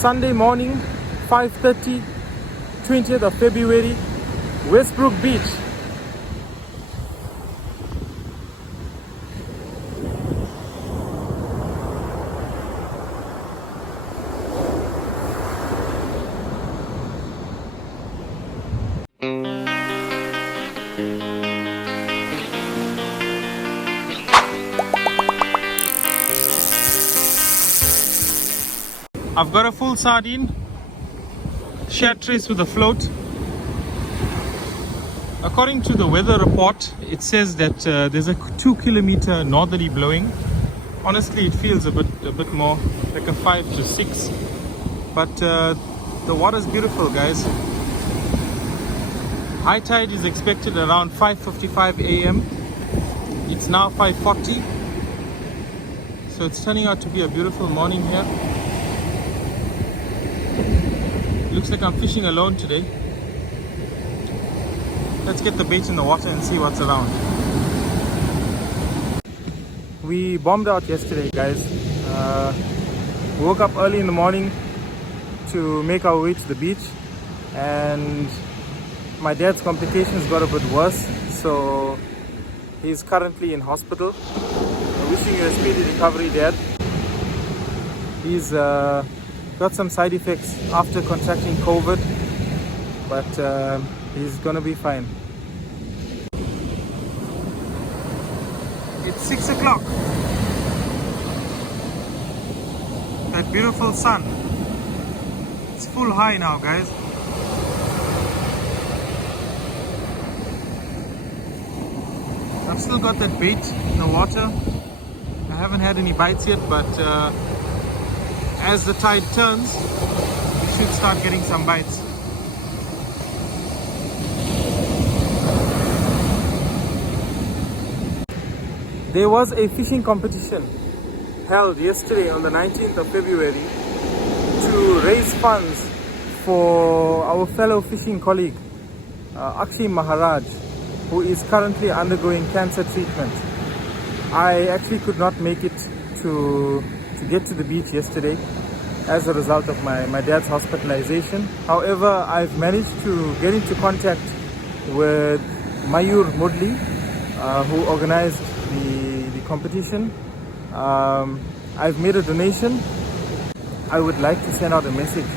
Sunday morning, 5:30, 20th of February, Westbrook Beach. I've got a full sardine, shad trace with a float. According to the weather report, it says that there's a 2-kilometer northerly blowing. Honestly, it feels a bit more like a 5 to 6. But the water's beautiful, guys. High tide is expected around 5:55 a.m. It's now 5:40. So it's turning out to be a beautiful morning here. Looks like I'm fishing alone today. Let's get the bait in the water and see what's around. We bombed out yesterday, guys. We woke up early in the morning to make our way to the beach, and my dad's complications got a bit worse, so he's currently in hospital. Wishing you a speedy recovery, Dad. He's got some side effects after contracting COVID, but he's gonna be fine. It's 6 o'clock. That beautiful sun. It's full high now, guys. I've still got that bait in the water. I haven't had any bites yet, but as the tide turns, we should start getting some bites. There was a fishing competition held yesterday on the 19th of February to raise funds for our fellow fishing colleague, Akshay Maharaj, who is currently undergoing cancer treatment. I actually could not make it to get to the beach yesterday as a result of my dad's hospitalization. However, I've managed to get into contact with Mayur Mudli, who organized the competition. I've made a donation. I would like to send out a message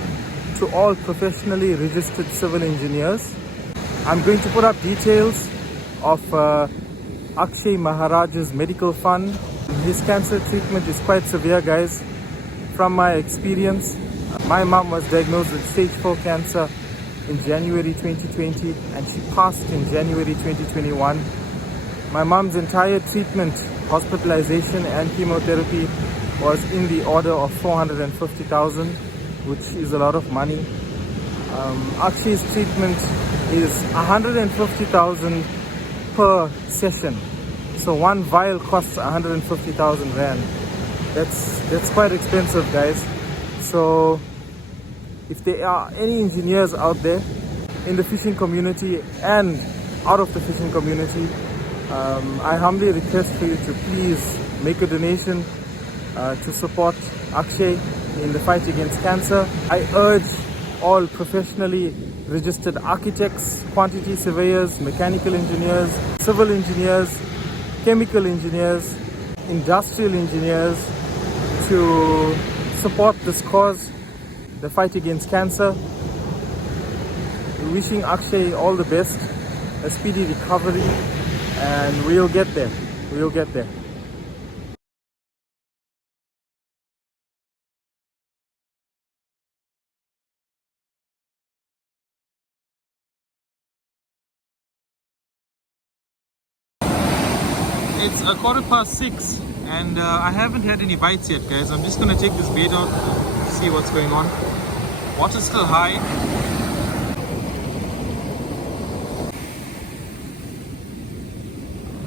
to all professionally registered civil engineers. I'm going to put up details of Akshay Maharaj's medical fund. His cancer treatment is quite severe, guys. From my experience, my mom was diagnosed with stage 4 cancer in January 2020, and she passed in January 2021. My mom's entire treatment, hospitalization and chemotherapy was in the order of 450,000, which is a lot of money. Akshay's treatment is 150,000 per session. So one vial costs 150,000 rand. That's quite expensive, guys. So if there are any engineers out there in the fishing community and out of the fishing community, I humbly request for you to please make a donation to support Akshay in the fight against cancer. I urge all professionally registered architects, quantity surveyors, mechanical engineers, civil engineers, chemical engineers, industrial engineers to support this cause, the fight against cancer. Wishing Akshay all the best, a speedy recovery, and we'll get there. We'll get there. It's 6:15 and I haven't had any bites yet, guys. I'm just gonna take this bait out to see what's going on. Water's still high.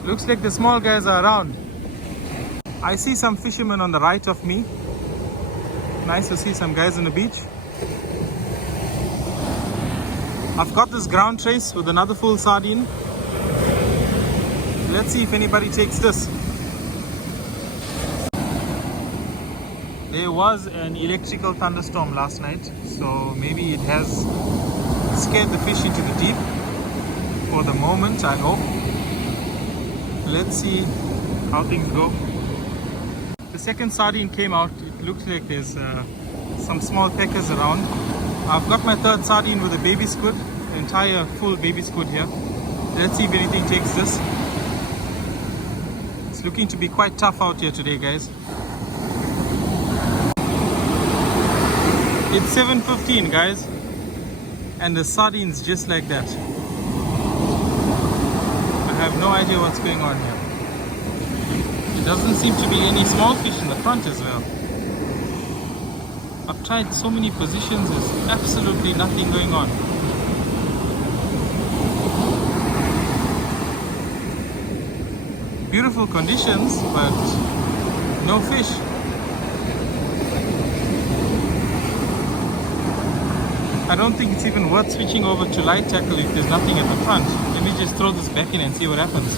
Looks like the small guys are around. I see some fishermen on the right of me. Nice to see some guys on the beach. I've got this ground trace with another full sardine. Let's see if anybody takes this. There was an electrical thunderstorm last night, so maybe it has scared the fish into the deep for the moment, I hope. Let's see how things go. The second sardine came out. It looks like there's some small peckers around. I've got my third sardine with a baby squid, an entire full baby squid here. Let's see if anything takes this. It's looking to be quite tough out here today, guys. It's 7:15, guys, and the sardines just like that. I have no idea what's going on here. There doesn't seem to be any small fish in the front as well. I've tried so many positions, there's absolutely nothing going on. Beautiful conditions, but no fish. I don't think it's even worth switching over to light tackle if there's nothing at the front. Let me just throw this back in and see what happens.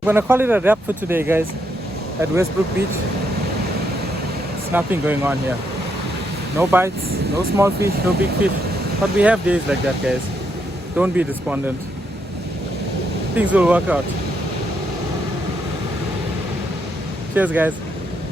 I'm gonna call it a wrap for today, guys, at Westbrook Beach. There's nothing going on here. No bites, no small fish, no big fish. But we have days like that, guys. Don't be despondent. Things will work out. Cheers, guys.